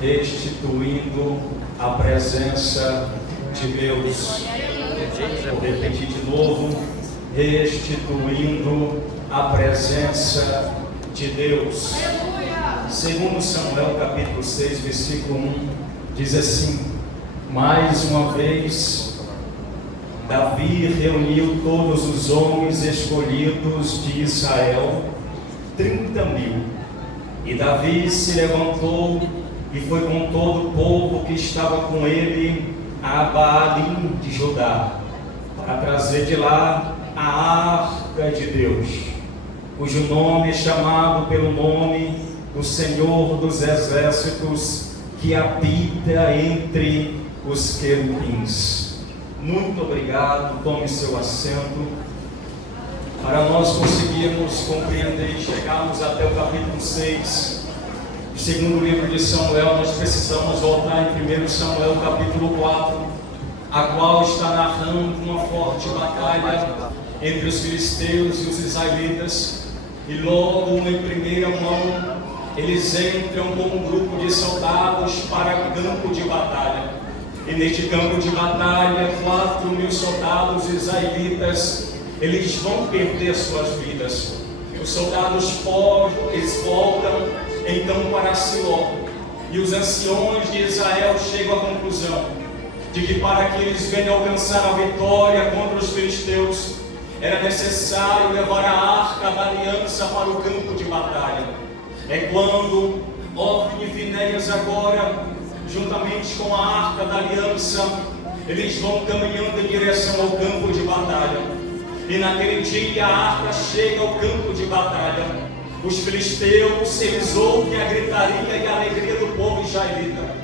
restituindo a presença de Deus. Vou repetir de novo: restituindo a presença de Deus. Segundo Samuel capítulo 6, versículo 1, diz assim: mais uma vez Davi reuniu todos os homens escolhidos de Israel, 30.000. E Davi se levantou e foi com todo o povo que estava com ele a Baalim de Judá, para trazer de lá a arca de Deus, cujo nome é chamado pelo nome do Senhor dos Exércitos, que habita entre os querubins. Muito obrigado, tome seu assento. Para nós conseguirmos compreender e chegarmos até o capítulo 6 do segundo livro de Samuel, nós precisamos voltar em 1 Samuel capítulo 4, a qual está narrando uma forte batalha entre os filisteus e os israelitas. E logo em primeira mão eles entram com um grupo de soldados para o campo de batalha. E neste campo de batalha, 4.000 soldados israelitas, eles vão perder suas vidas. Os soldados fogem, eles voltam então para Siló. E os anciões de Israel chegam à conclusão de que para que eles venham alcançar a vitória contra os filisteus, era necessário levar a arca da aliança para o campo de batalha. É quando Ofni e Finéias agora, juntamente com a arca da aliança, eles vão caminhando em direção ao campo de batalha. E naquele dia a arca chega ao campo de batalha. Os filisteus, eles ouvem a gritaria e a alegria do povo israelita.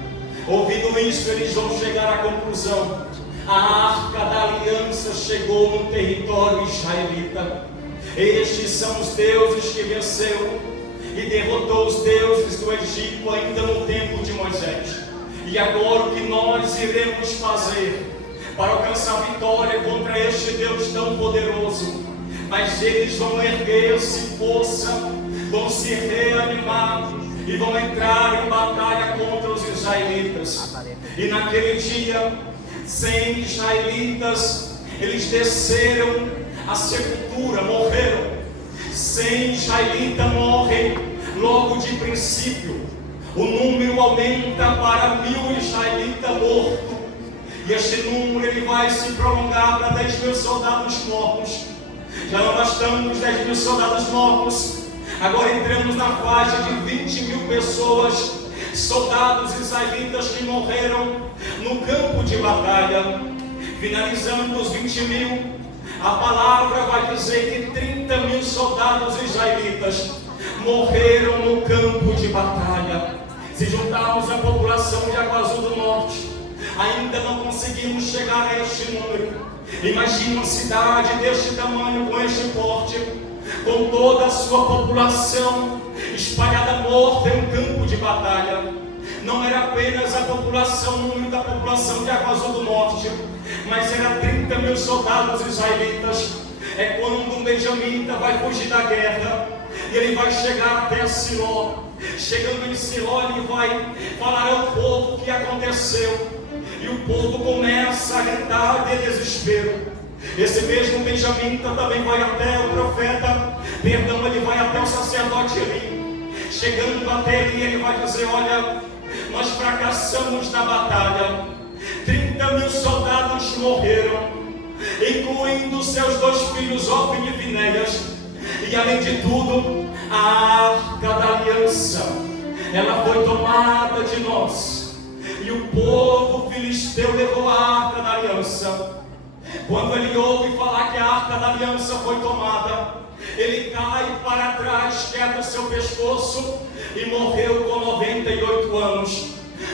Ouvindo isso, eles vão chegar à conclusão: a arca da aliança chegou no território israelita. Estes são os deuses que venceu e derrotou os deuses do Egito ainda no tempo de Moisés. E agora o que nós iremos fazer para alcançar vitória contra este Deus tão poderoso? Mas eles vão erguer-se força, vão se reanimar e vão entrar em batalha contra os israelitas. E naquele dia, 100 israelitas, eles desceram a sepultura, morreram. 100 israelitas morrem logo de princípio. O número aumenta para 1.000 israelitas mortos. E este número ele vai se prolongar para 10.000 soldados mortos. Já não bastamos 10.000 soldados mortos. Agora entramos na faixa de 20.000 pessoas, soldados israelitas que morreram no campo de batalha. Finalizando os 20.000, a palavra vai dizer que 30.000 soldados israelitas morreram no campo de batalha. Se juntarmos a população de Água Azul do Norte, ainda não conseguimos chegar a este número. Imagine uma cidade deste tamanho, com este porte, com toda a sua população espalhada morta em um campo de batalha. Não era apenas a população, o número da população de Água Azul do Norte, mas era 30.000 soldados israelitas. É quando um benjamita vai fugir da guerra e ele vai chegar até Siló. Chegando em Siló, ele vai falar ao povo o que aconteceu. E o povo começa a gritar de desespero. Esse mesmo benjamita também vai até o profeta, ele vai até o sacerdote Eli. Chegando até Eli, ele vai dizer: olha, nós fracassamos na batalha. 30.000 soldados morreram, incluindo seus 2 filhos, Ofni e Finéias. E além de tudo, a arca da aliança, ela foi tomada de nós. E o povo filisteu levou a arca da aliança. Quando ele ouve falar que a arca da aliança foi tomada, ele cai para trás, quebra o seu pescoço e morreu com 98 anos.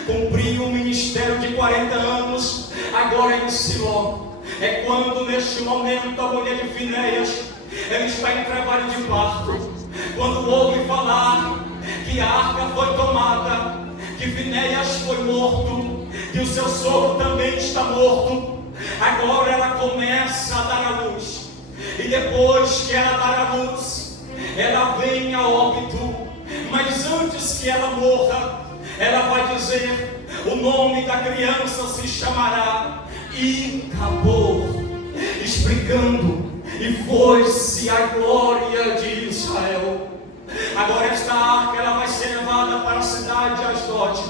Cumpriu um ministério de 40 anos, agora em Siló. É quando neste momento a mulher de Finéias, ela está em trabalho de parto. Quando ouve falar que a arca foi tomada, que Finéias foi morto, que o seu sogro também está morto, agora ela começa a dar a luz. E depois que ela dar a luz, ela vem a óbito. Mas antes que ela morra, ela vai dizer: o nome da criança se chamará Icabod, explicando, e foi-se a glória de Israel. Agora esta arca, ela vai ser levada para a cidade de Asdod,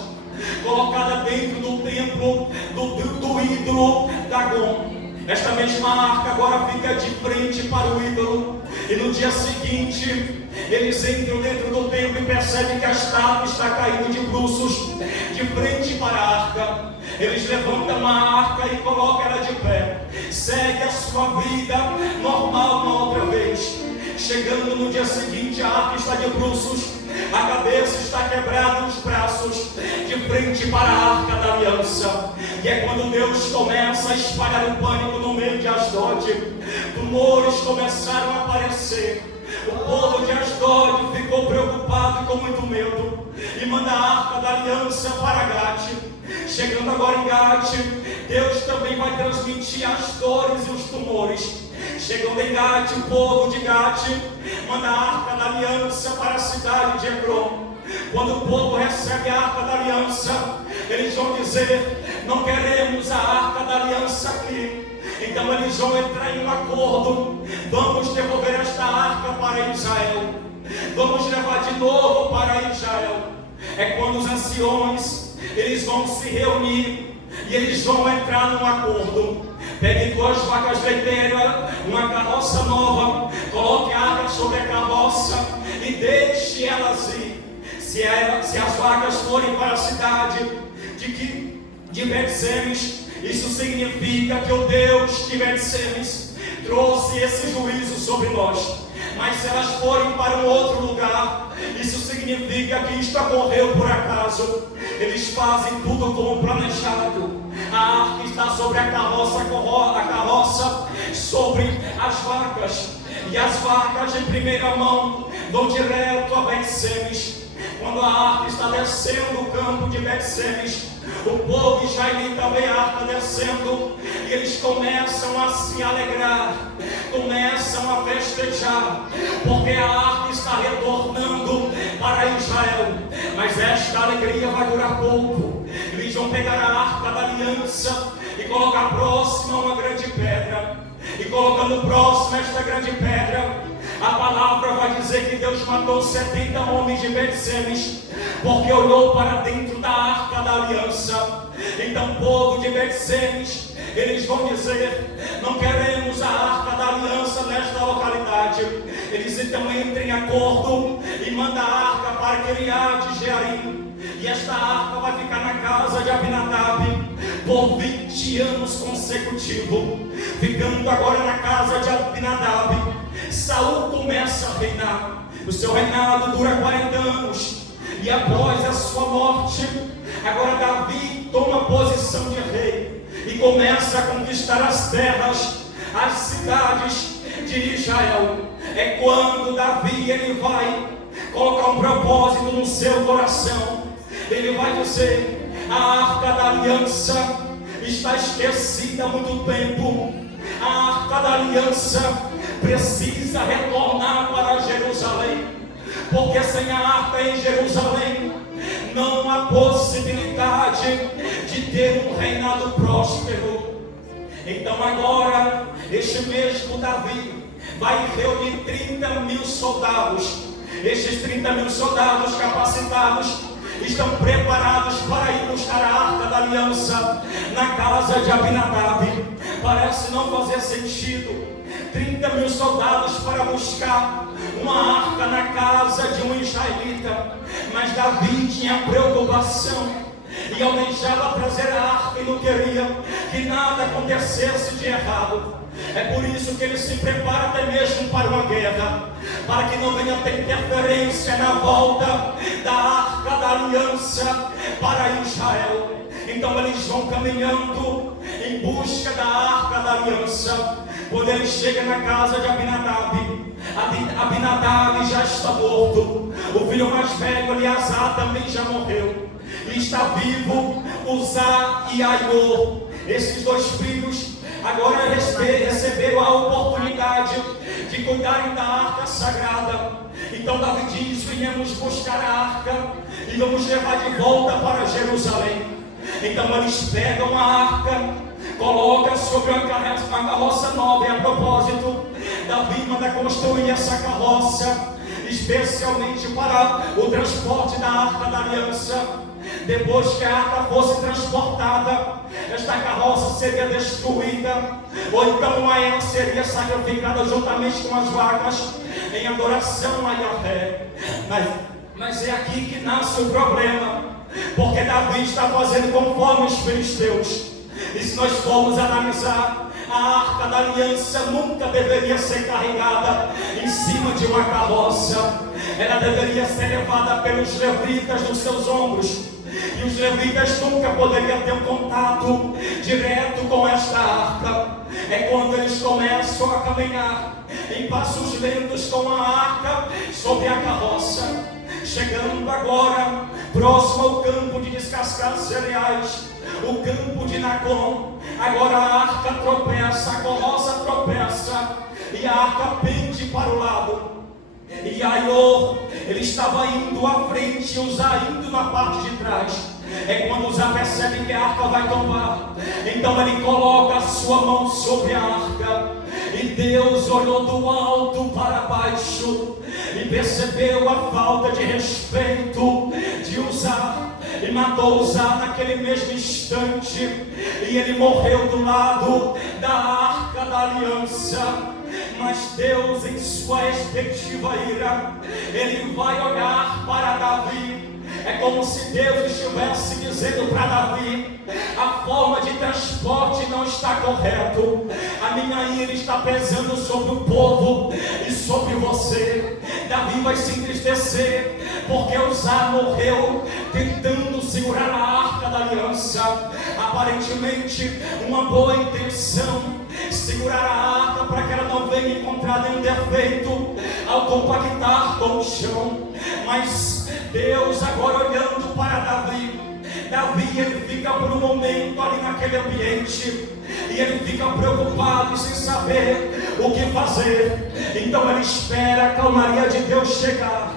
colocada dentro do templo do ídolo Dagon. Esta mesma arca agora fica de frente para o ídolo, e no dia seguinte eles entram dentro do templo e percebem que a estátua está caindo de bruços de frente para a arca. Eles levantam a arca e colocam ela de pé, segue a sua vida normal uma outra vez. Chegando no dia seguinte, a arca está de bruços, a cabeça está quebrada, os braços de frente para a arca da aliança. E é quando Deus começa a espalhar o pânico no meio de Asdod. Tumores começaram a aparecer. O povo de Asdod ficou preocupado e com muito medo, e manda a arca da aliança para Gate. Chegando agora em Gate, Deus também vai transmitir as dores e os tumores. Chegando em Gate, o povo de Gate manda a arca da aliança para a cidade de Hebron. Quando o povo recebe a arca da aliança, eles vão dizer: não queremos a arca da aliança aqui. Então eles vão entrar em um acordo: vamos devolver esta arca para Israel, vamos levar de novo para Israel. É quando os anciões, eles vão se reunir e eles vão entrar num acordo. Peguem 2 vacas leiteiras, uma carroça nova, coloque a arca sobre a carroça e deixe elas ir. Se as vacas forem para a cidade de Bet-Semes, isso significa que o Deus de Bet-Semes trouxe esse juízo sobre nós. Mas se elas forem para um outro lugar, isso significa que isto ocorreu por acaso. Eles fazem tudo como planejado. A arca está sobre a carroça sobre as vacas. E as vacas de primeira mão vão direto a Bet-Semes. Quando a arca está descendo o campo de Bet-Semes, o povo israelita vê a arca descendo e eles começam a se alegrar, começam a festejar, porque a arca está retornando para Israel. Mas esta alegria vai durar pouco. Eles vão pegar a arca da aliança e colocar próxima a uma grande pedra. E colocando próxima a esta grande pedra, a palavra vai dizer que Deus matou 70 homens de Bet-Semes, porque olhou para dentro da arca da aliança. Então o povo de Bet-Semes, eles vão dizer: não queremos a arca da aliança nesta localidade. Eles então entram em acordo e mandam a arca para Kiriat Jearim. E esta arca vai ficar na casa de Abinadab por 20 anos consecutivos. Ficando agora na casa de Abinadab, Saul começa a reinar. O seu reinado dura 40 anos. E após a sua morte, agora Davi toma posição de rei e começa a conquistar as terras, as cidades de Israel. É quando Davi ele vai colocar um propósito no seu coração. Ele vai dizer: a arca da aliança está esquecida há muito tempo. A arca da aliança precisa retornar para Jerusalém, porque sem a arca em Jerusalém não há possibilidade de ter um reinado próspero. Então agora este mesmo Davi vai reunir 30.000 soldados. Estes 30.000 soldados capacitados estão preparados para ir buscar a arca da aliança na casa de Abinadab. Parece não fazer sentido 30.000 soldados para buscar uma arca na casa de um israelita, mas Davi tinha preocupação e almejava trazer a arca e não queria que nada acontecesse de errado. É por isso que ele se prepara até mesmo para uma guerra, para que não venha ter interferência na volta da arca da aliança para Israel. Então eles vão caminhando em busca da arca da aliança. Quando ele chega na casa de Abinadab, Abinadab já está morto. O filho mais velho, Eleazar, também já morreu. E está vivo Uzá e Aiô. Esses 2 filhos agora receberam a oportunidade de cuidarem da arca sagrada. Então Davi diz: viemos buscar a arca e vamos levar de volta para Jerusalém. Então eles pegam a arca, colocam sobre uma carroça nova. E a propósito, Davi manda construir essa carroça especialmente para o transporte da arca da aliança. Depois que a arca fosse transportada, esta carroça seria destruída, ou então ela seria sacrificada juntamente com as vacas, em adoração a Yahvé. Mas é aqui que nasce o problema, porque Davi está fazendo conforme os filisteus. E se nós formos analisar, a arca da aliança nunca deveria ser carregada em cima de uma carroça. Ela deveria ser levada pelos levitas nos seus ombros. E os levitas nunca poderiam ter um contato direto com esta arca. É quando eles começam a caminhar em passos lentos com a arca sobre a carroça, chegando agora próximo ao campo de descascar cereais, o campo de Nacon. Agora a arca tropeça, a carroça tropeça e a arca pende para o lado. E Aiô, ele estava indo à frente e Uzá indo na parte de trás. É quando Uzá percebe que a arca vai tombar, então ele coloca a sua mão sobre a arca. E Deus olhou do alto para baixo e percebeu a falta de respeito de Uzá, e matou Uzá naquele mesmo instante. E ele morreu do lado da arca da aliança. Mas Deus, em sua respectiva ira, ele vai olhar para Davi. É como se Deus estivesse dizendo para Davi: a forma de transporte não está correto. A minha ira está pesando sobre o povo e sobre você. Davi vai se entristecer porque Uzá morreu tentando segurar a arca da aliança. Aparentemente uma boa intenção, segurar a arca para que ela não venha encontrar nenhum defeito ao compactar com o chão. Mas Deus agora olhando para Davi, ele fica por um momento ali naquele ambiente, e ele fica preocupado e sem saber o que fazer. Então ele espera a calmaria de Deus chegar.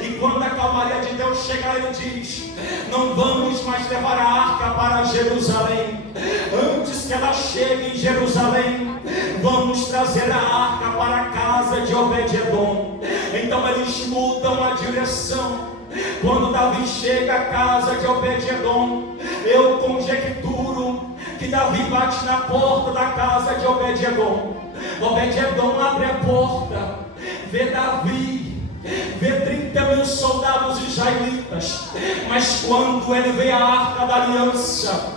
E quando a calmaria de Deus chegar, ele diz: não vamos mais levar a arca para Jerusalém. Antes que ela chegue em Jerusalém, vamos trazer a arca para a casa de Obed-edom. Então eles mudam a direção. Quando Davi chega à casa de Obed-edom, eu conjecturo que Davi bate na porta da casa de Obed-edom. Obed-edom abre a porta, vê Davi, vê 30.000 soldados israelitas. Mas quando ele vê a arca da aliança,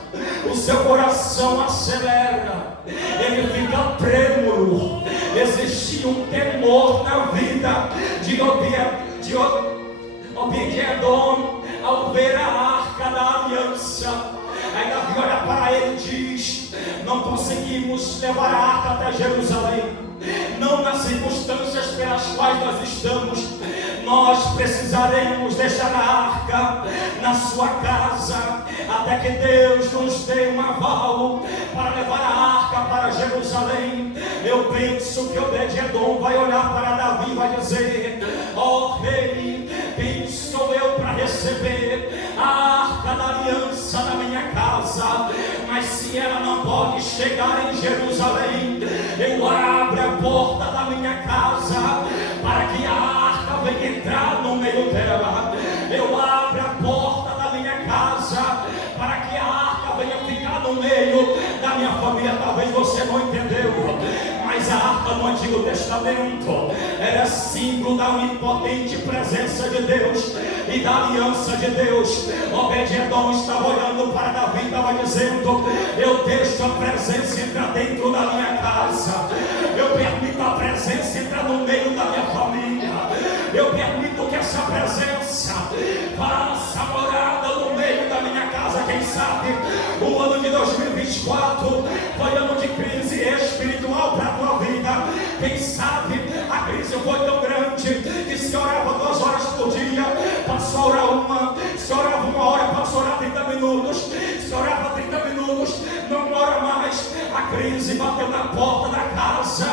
o seu coração acelera, ele fica trêmulo. Existia um temor na vida de Obed-edom ao ver a arca da aliança. Aí Davi olha para ele e diz: não conseguimos levar a arca até Jerusalém, não nas circunstâncias pelas quais nós estamos. Nós precisaremos deixar a arca na sua casa até que Deus nos dê um aval para levar a arca para Jerusalém. Eu penso que Obed-edom vai olhar para Davi e vai dizer: ó rei, quem sou eu para receber a arca da aliança na minha casa? Mas se ela não pode chegar em Jerusalém, eu abro a porta da minha casa para que a arca venha entrar no meio dela. Eu abro a porta da minha casa para que a arca venha ficar no meio da minha família. Talvez você não entendeu, mas a arca no Antigo Testamento era símbolo da onipotente presença de Deus e da aliança de Deus. Obed-edom estava olhando para Davi e estava dizendo: eu deixo a presença entrar dentro da minha casa, eu permito a presença entrar no meio da minha família, eu permito que essa presença faça morada no meio da minha casa. Quem sabe o ano de 2024 foi ano de crise espiritual para a tua vida. Quem sabe a crise foi tão grande que se orava 2 horas por dia, passou a orar uma, se orava 1 hora, passou a orar 30 minutos, se orava 30 minutos, não ora mais. A crise bateu na porta da casa,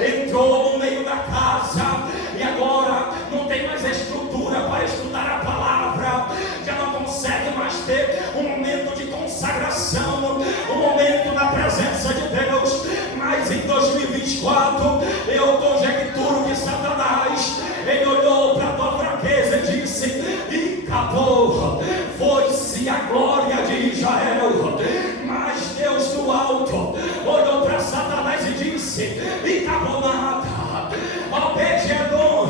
entrou no meio da casa, e agora não tem trouxe a glória de Israel. Mas Deus do alto olhou para Satanás e disse: e acabou nada, Obed-Edom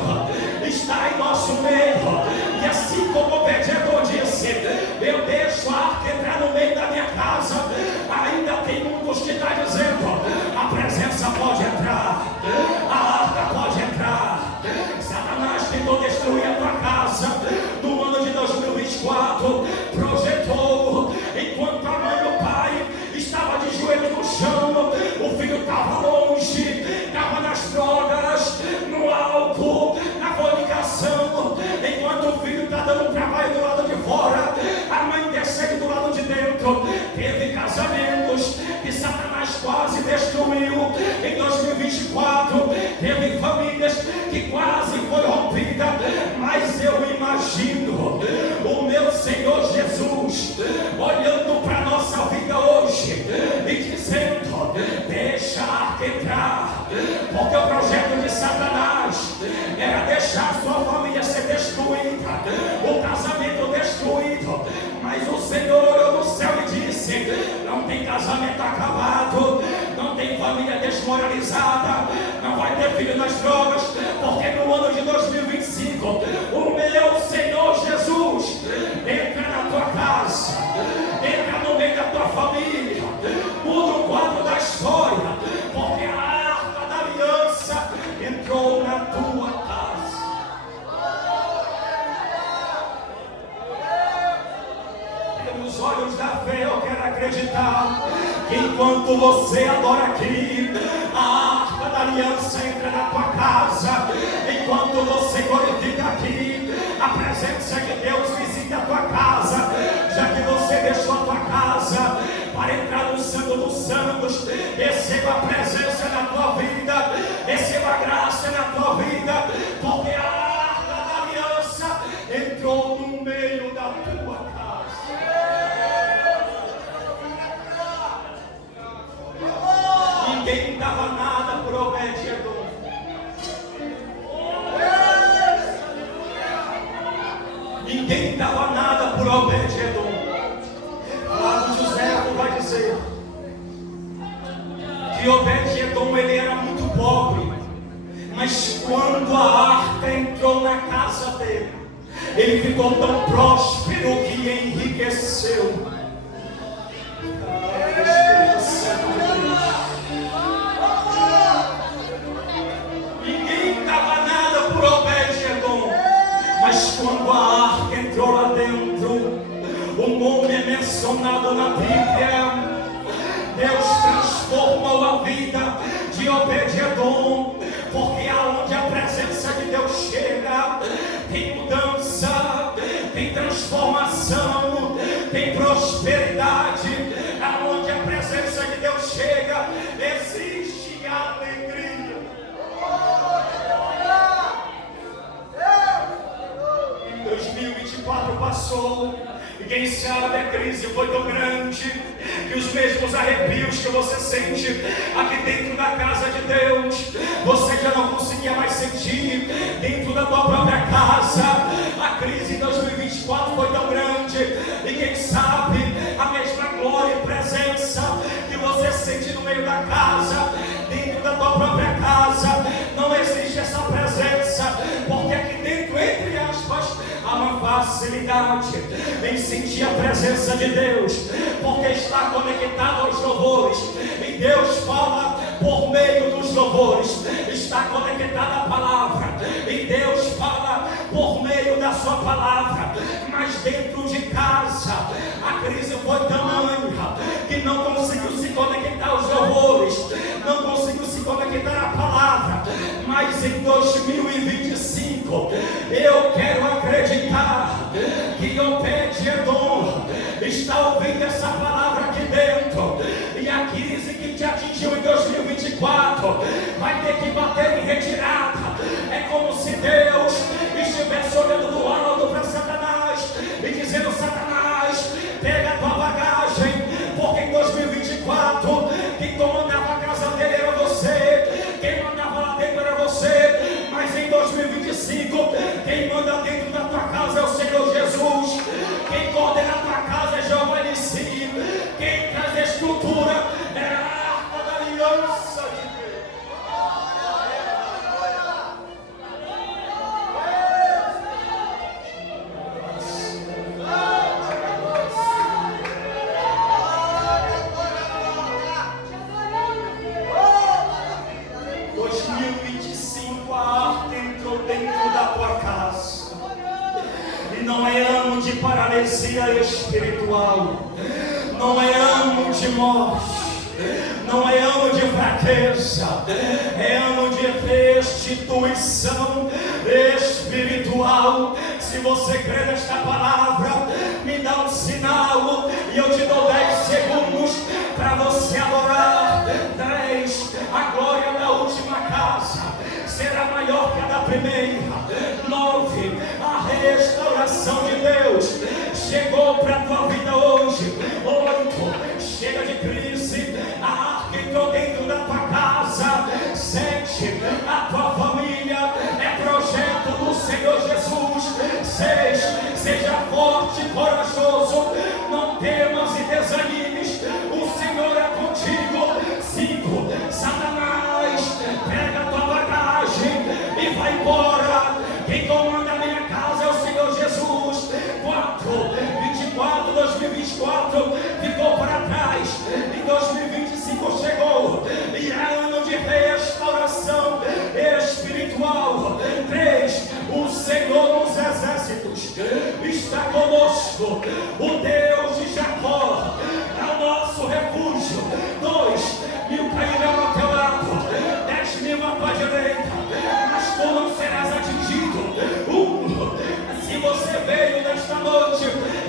está em nosso meio. E assim como Obed-Edom disse: eu deixo a arca entrar no meio da minha casa, ainda tem muitos que está dizendo: a presença pode entrar, a arca pode entrar. Satanás tentou destruir a tua casa no ano de 2024, projetou, enquanto a mãe e o pai estava de joelhos no chão, o filho estava longe, estava nas drogas, no álcool, na fornicação. Enquanto o filho está dando trabalho do lado de fora, a mãe persegue do lado de dentro. Teve casamentos que Satanás quase destruiu em 2024, teve famílias que quase foi rompida. Mas eu imagino o meu Senhor Jesus olhando para a nossa vida hoje e dizendo: deixa a arca entrar, porque o projeto de Satanás era deixar sua família ser destruída, o casamento destruído. Mas o Senhor olhou do céu e disse: não tem casamento acabado, não tem família desmoralizada, não vai ter filho nas drogas, porque no ano de 2025 o meu Senhor Jesus entra na tua casa, entra no meio da tua família, muda o quadro da história, porque a arca da aliança entrou na tua casa. Pelos olhos da fé eu quero acreditar que enquanto você adora aqui, a arca da aliança entra na tua casa. Enquanto você glorifica aqui, a presença de Deus visita a tua casa. Já que você deixou a tua casa para entrar no Santo dos Santos, receba a presença na tua vida, receba a graça na tua vida, porque a arca da aliança entrou no meio da tua casa. Ninguém dava nada por Obed-Edom. Ninguém dava nada por Obed-Edom. Flávio José vai dizer que Obed-Edom ele era muito pobre, mas quando a arca entrou na casa dele, ele ficou tão próspero que enriqueceu. Ninguém dava nada por Obed-Edom, mas quando a arca entrou lá dentro, o nome é mencionado na Bíblia. Deus transformou a vida de Obed-Edom, porque aonde a presença de Deus chega, tem mudança, tem transformação, tem prosperidade. Aonde a presença de Deus chega, existe alegria. 2024 passou, e quem sabe a crise foi tão grande que os mesmos arrepios que você sente aqui dentro da casa de Deus, você já não conseguia mais sentir dentro da tua própria casa. A crise em 2024 foi tão grande, e quem sabe a mesma glória e presença que você sente no meio da casa, dentro da tua própria casa, não existe essa presença, porque aqui dentro, entre aspas, há uma facilidade em sentir a presença de Deus, porque está conectado aos louvores, e Deus fala por meio dos louvores. Está conectada a palavra, e Deus fala por meio da sua palavra. Mas dentro de casa, a crise foi tamanha que não conseguiu se conectar aos louvores, não conseguiu se conectar à palavra. Mas em 2025 eu quero acreditar que Obed-Edom está ouvindo essa palavra aqui dentro, e a crise que te atingiu em 2024 vai ter que bater em retirada. É como se Deus estivesse olhando do alto para Satanás e dizendo: Satanás, pega a tua bagagem, porque em 2024 quem comandava a casa dele era você, quem mandava lá dentro era você, mas em 2025 quem manda dentro da tua casa é o Senhor Jesus, quem coordena a tua casa espiritual. Não é ano de morte, não é ano de fraqueza, é ano de restituição espiritual. Se você crê nesta palavra, me dá um sinal e eu te dou 10 segundos para você adorar. 10, a glória da última casa será maior que a da primeira. 9, a restauração de Deus chegou para a tua vida hoje. 8, chega de crise, a arca entrou dentro da tua casa. 7, a tua família é projeto do Senhor Jesus. 6, seja forte e corajoso, não temas e desanimes, o Senhor é contigo. 5, Satanás, pega a tua bagagem e vai embora. Quem comanda a minha casa é o Senhor Jesus. 4, 2024 ficou para trás, em 2025 chegou, e é ano de restauração espiritual. 3, o Senhor dos exércitos está conosco, o Deus de Jacó é o nosso refúgio. 2, 1000 cairão ao teu lado, 10.000 à tua direita, mas tu não serás atingido. 1, se você veio nesta noite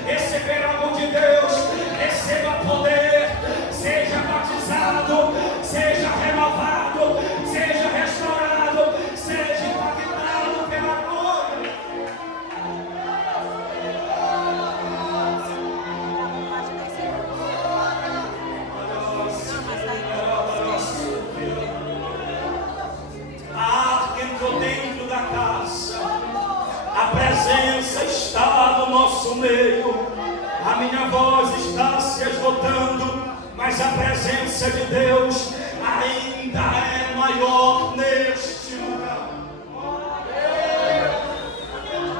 receber algo de Deus, receba poder, seja batizado, seja renovado, seja restaurado, seja impactado pela glória. A arca entrou dentro da casa, a presença está no nosso meio. A minha voz está se esgotando, mas a presença de Deus ainda é maior neste lugar.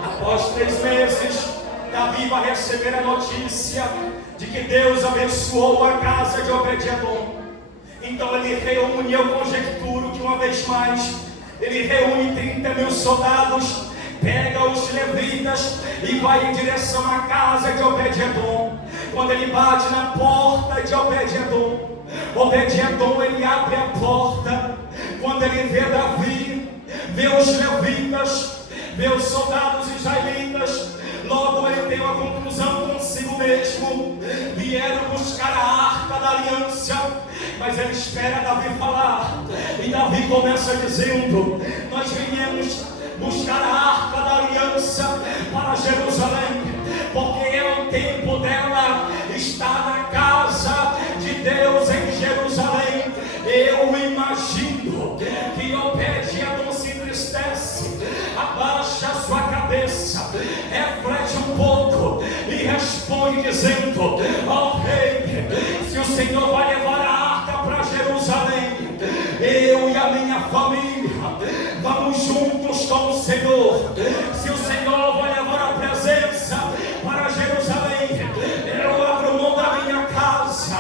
Após 3 meses, Davi vai receber a notícia de que Deus abençoou a casa de Obed-Edom. Então ele reúne, eu conjecturo que uma vez mais, ele reúne 30.000 soldados, pega os levitas e vai em direção à casa de Obed-Edom. Quando ele bate na porta de Obed-Edom, Obed-Edom ele abre a porta. Quando ele vê Davi, vê os levitas, vê os soldados israelitas, logo ele tem uma conclusão consigo mesmo: vieram buscar a arca da aliança. Mas ele espera Davi falar, e Davi começa dizendo: nós viemos buscar a arca da aliança para Jerusalém, porque é o tempo dela estar na casa de Deus em Jerusalém. Eu imagino que Obed-Edom se entristece, abaixa a sua cabeça, reflete um pouco e responde dizendo: ó rei, se o Senhor vai levar a arca para Jerusalém, eu e a minha família vamos juntos com o Senhor. Se o Senhor vai levar a presença para Jerusalém, eu abro mão da minha casa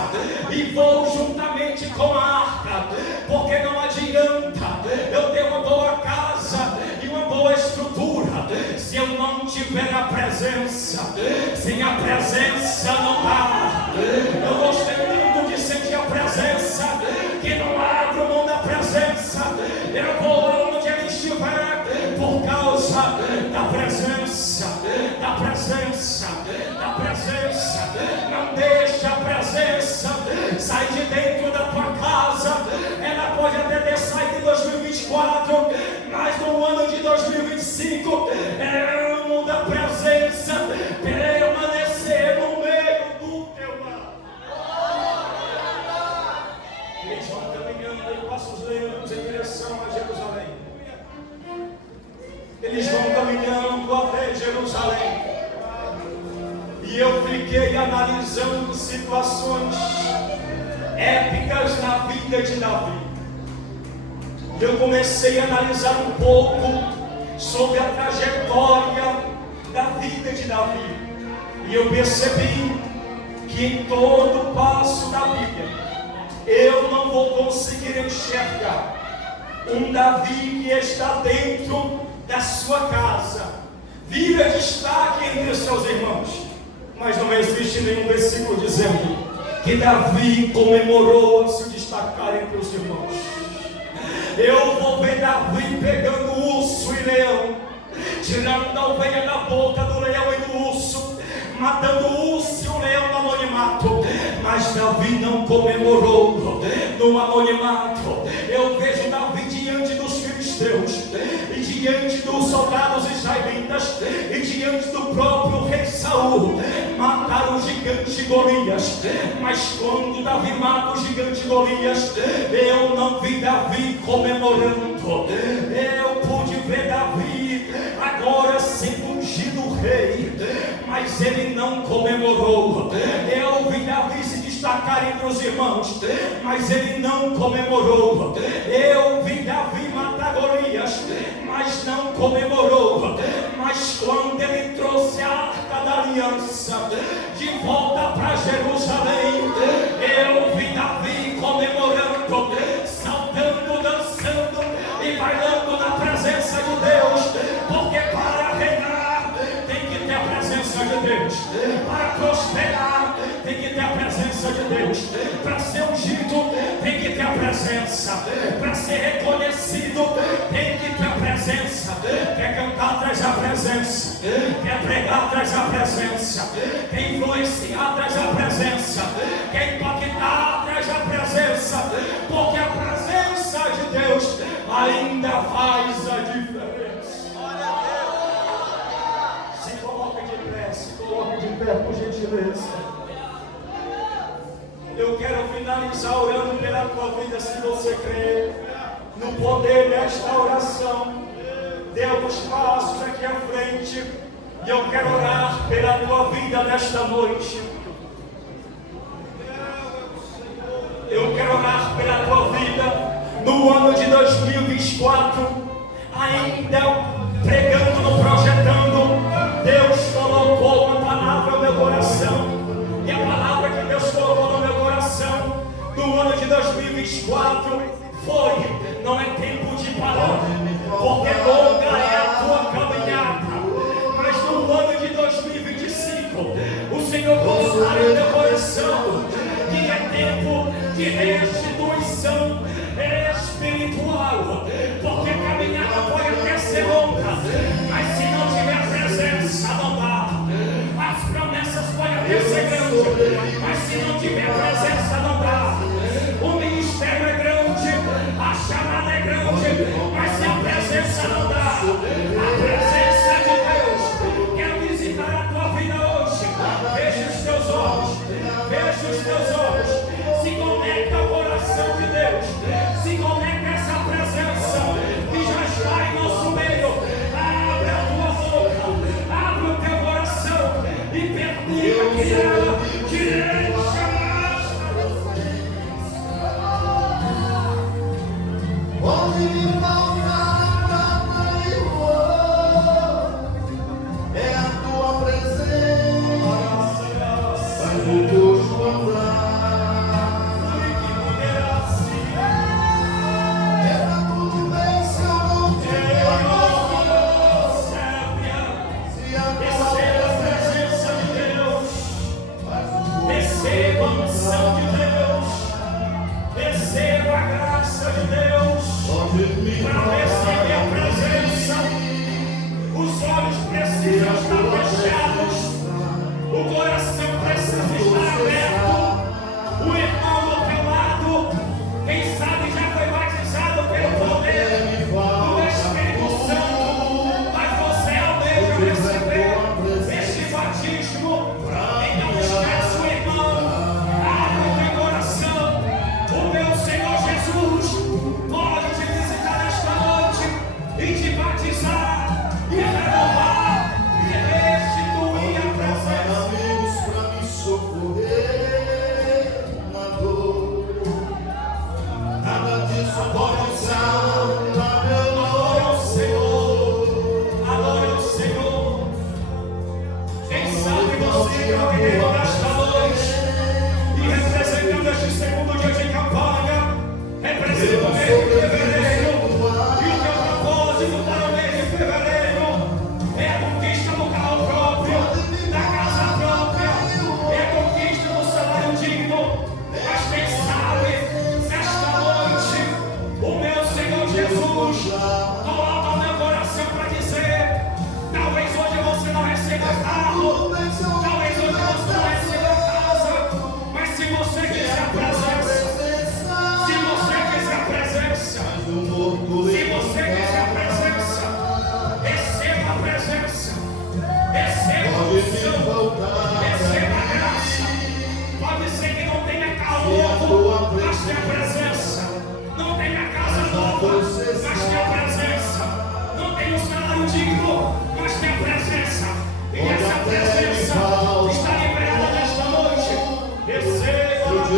e vou juntamente com a arca, porque não adianta eu ter uma boa casa e uma boa estrutura se eu não tiver a presença. Sem a presença não dá. Eu gostei tanto de sentir a presença que não abro mão da presença. Eu vou onde ele estiver por causa da presença, da presença, da presença. Não deixa a presença sair de dentro da tua casa. Ela pode até ter saído em 2024, mas no ano de 2025 é ano da presença permanecer no meio do teu lar. Eles vão caminhando em passos lentos em direção a Jerusalém. Eles vão caminhando até Jerusalém. E eu fiquei analisando situações épicas na vida de Davi. Eu comecei a analisar um pouco sobre a trajetória da vida de Davi. E eu percebi que em todo passo da Bíblia eu não vou conseguir enxergar um Davi que está dentro da sua casa, vira destaque entre seus irmãos, Mas não existe nenhum versículo dizendo que Davi comemorou a se destacar entre os irmãos. Eu vou ver Davi pegando urso e leão, tirando a ovelha da boca do leão e do urso, matando o urso e o leão no anonimato. Mas Davi não comemorou no anonimato. Eu vejo Davi diante dos filisteus, e diante dos soldados israelitas, e diante do próprio rei Saul, mataram o gigante Golias. Mas quando Davi mata o gigante Golias, eu não vi Davi comemorando. Eu pude ver Davi agora sendo ungido rei, mas ele não comemorou. Eu vi Davi se destacar entre os irmãos, mas ele não comemorou. Eu vi Davi matar Golias, mas não comemorou. Mas quando ele trouxe a arca da aliança de volta para Jerusalém, eu vi Davi comemorando, saltando, dançando e bailando na presença de Deus. Porque para reinar tem que ter a presença de Deus, para prosperar tem que ter a presença de Deus, para ser ungido tem que ter a presença, para ser reconhecido tem que ter a presença. Quer cantar, traz a presença. Quer pregar, traz a presença. Quer influenciar, traz a presença. Quer impactar, traz a presença. Porque a presença de Deus ainda faz a diferença. Se coloque de pé, por gentileza. Eu quero finalizar orando pela tua vida, se você crê no poder desta oração. Dê alguns passos aqui à frente, e eu quero orar pela tua vida nesta noite. Eu quero orar pela tua vida no ano de 2024, ainda pregando, no projetando. Deus colocou uma palavra no meu coração, e a palavra que Deus colocou no meu coração no ano de 2024 foi: não é tempo de parar, porque longa é a tua caminhada. Mas no ano de 2025 o Senhor colocou no teu coração que é tempo de restituição espiritual. Porque a caminhada pode até ser longa, mas se não tiver presença não dá. As promessas podem até ser grandes, mas se não tiver presença não dá. O ministério é grande, a chamada é grande, mas se a presença não dá. A presença de Deus quer visitar a tua vida hoje. Feche os teus olhos, feche os teus olhos. Se conecta ao coração de Deus, se conecta a essa presença que já está em nosso meio. Abre a tua boca, abre o teu coração e permita que ela te encha mais. Onde me falta é a tua presença, faz o rosto andar. Era tudo bem se eu não tiver amor. Se a tua Presença de Deus, faz o receba a unção de Deus, receba a graça de Deus. Para receber a presença, os olhos precisam estar fechados, o coração precisa estar aberto. O irmão do teu lado, quem sabe já foi batizado pelo poder do Espírito Santo, mas você almeja receber este batismo. Então esquece o irmão, abre o teu coração. O meu Senhor Jesus pode te visitar esta noite e te batizar, e renovar, e restituir a presença.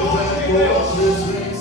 tua presença.